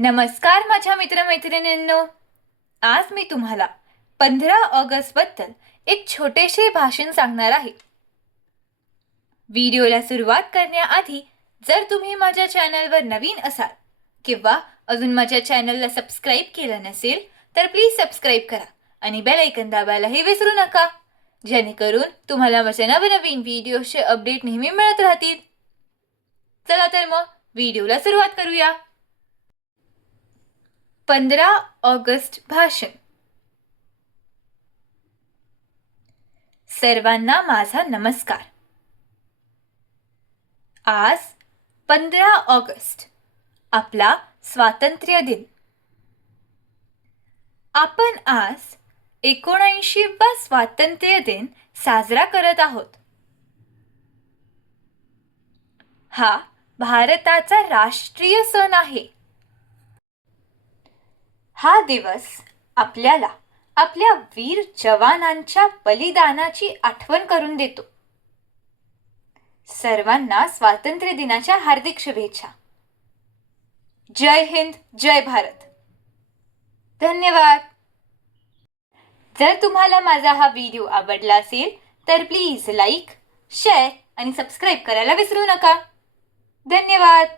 नमस्कार माझ्या मित्रमैत्रिणींनो. आज मी तुम्हाला 15 ऑगस्ट बद्दल एक छोटेसे भाषण सांगणार आहे. व्हिडिओला सुरुवात करण्याआधी जर तुम्ही माझ्या चॅनलवर नवीन असाल किंवा अजून माझ्या चॅनलला सबस्क्राईब केलं नसेल तर प्लीज सबस्क्राईब करा आणि बेल आयकॉन दाबायलाही विसरू नका, जेणेकरून तुम्हाला माझे नवनवीन व्हिडिओचे अपडेट नेहमी मिळत राहतील. चला तर मग व्हिडिओला सुरुवात करूया. 15 ऑगस्ट भाषण. सर्वांना माझा नमस्कार. आज 15 ऑगस्ट आपला स्वातंत्र्य दिन. आपण आज 79वा स्वातंत्र्य दिन साजरा करत आहोत. हा भारताचा राष्ट्रीय सण आहे. हा दिवस आपल्याला आपल्या वीर जवानांच्या बलिदानाची आठवण करून देतो. सर्वांना स्वातंत्र्य दिनाच्या हार्दिक शुभेच्छा. जय हिंद, जय भारत. धन्यवाद. जर तुम्हाला माझा हा व्हिडिओ आवडला असेल तर प्लीज लाईक, शेअर आणि सबस्क्राईब करायला विसरू नका. धन्यवाद.